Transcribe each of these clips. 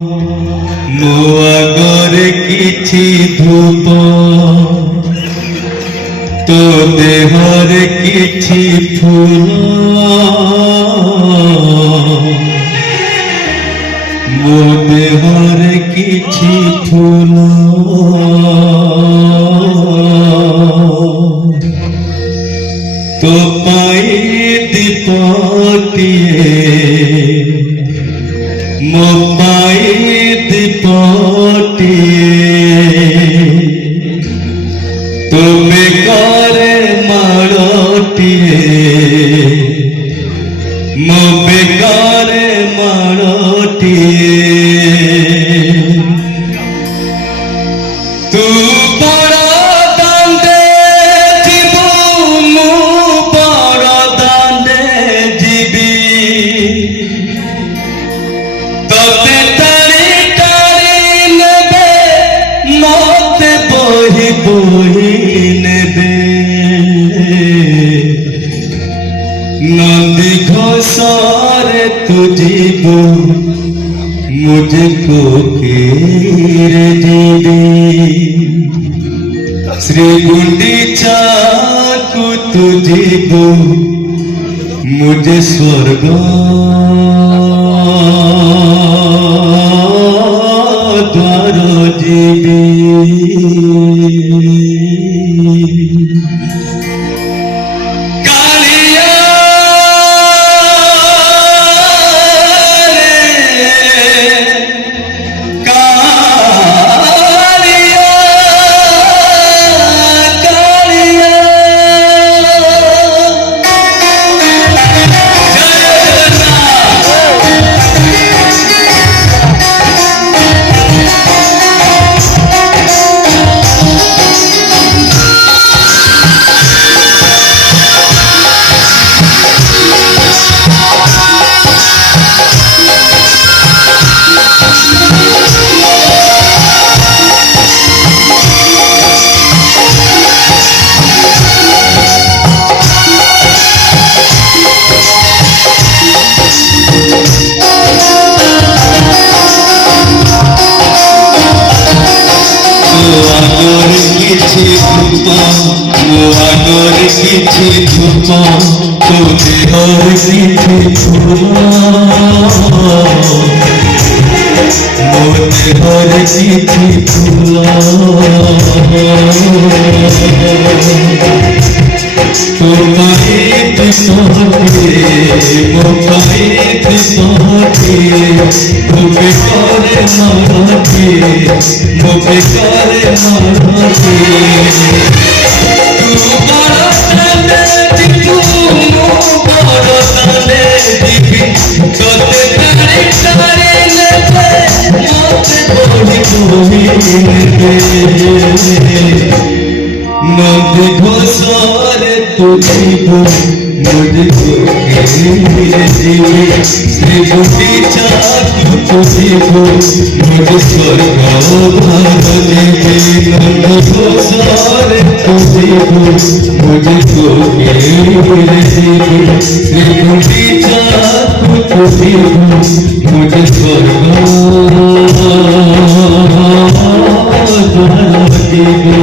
ମୋ ଆଗରେ କିଛି ଧୂପ, ତୋ ଦେହରେ କିଛି ଫୁଲ, ମୋ ଦେହରେ କିଛି ଫୁଲ, ତୋ ପାଇଁ ଦୀପଟିଏ, ମୋ ପାଇଁ ଦୀପଟିଏ, ତୋ ବେକରେ ମାଳଟିଏ, ମୋ ବେକରେ ମାଳଟିଏ। ତୁ ବଡ଼ ଦାଣ୍ଡେ ଯିବୁ, ମୁଁ ବଡ଼ ଦାଣ୍ଡେ ଯିବି, ତତେ ଟାଣି ଟାଣି ନେବେ, ମତେ ବହି ବହି ନେବେ। नदी घोषारे तू जीवो, मुझको केरे जीवी, श्री गुंडीचा को तू जीवो, मुझे स्वर्ग द्वार जीवी। ମୋ ଆଗରେ କିଛି ଧୂପ, ତୋ ଦେହରେ କିଛି ଫୁଲ, ମୋ ଦେହରେ କିଛି ଫୁଲ, ତୋ ପାଇଁ ଦୀପଟିଏ, ମୋ ପାଇଁ ଦୀପଟିଏ, ମୋ ବେକରେ ମାଳଟିଏ, ମୋ ବେକରେ ମାଳଟିଏ। ତୁ ବଡ଼ ଦାଣ୍ଡେ ଯିବୁ, ମୁଁ ବଡ଼ ଦାଣ୍ଡେ ଯିବି, ତତେ ଟାଣି ଟାଣି ନେବେ, ମତେ ବହି ବହି ନେବେ। नदी घोषारे तू जीवो, मुझको केरे जीवी, श्री गुंडीचा तू जीवो, मुझे स्वर्ग द्वार जीवी। नदी घोषारे तू जीवो, मुझको केरे जीवी, श्री गुंडीचा तू जीवो, मुझे स्वर्ग द्वार जीवी।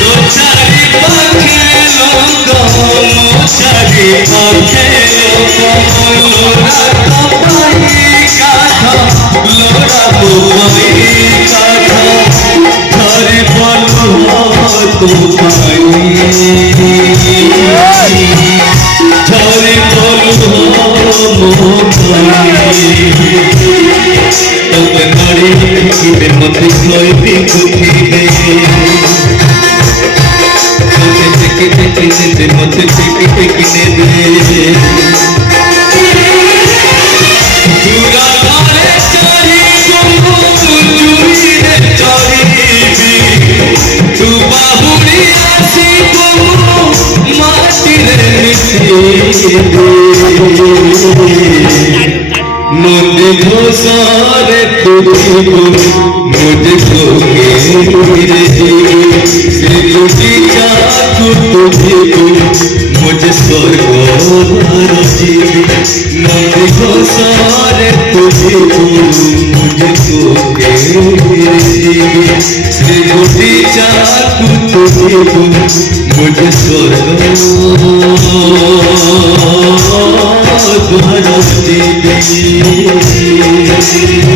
Dosari पाई झरे बोलो तब नाड़ी में मत खोई भी कुछ दे मत टिकने दे पूरा मारे चाही चूड़ी रे चाही तू बाहुड़ी आसी माटी रे मिसी नदी घोसारे तुझको मुझको मेरे से तुझी चाकू तुझको मुझे स्वर्ग जीवी नदी घोसारे तुझको मुझको मेरे जीवी से तुझी चाकू तुझको मुझे स्वर्ग जीवी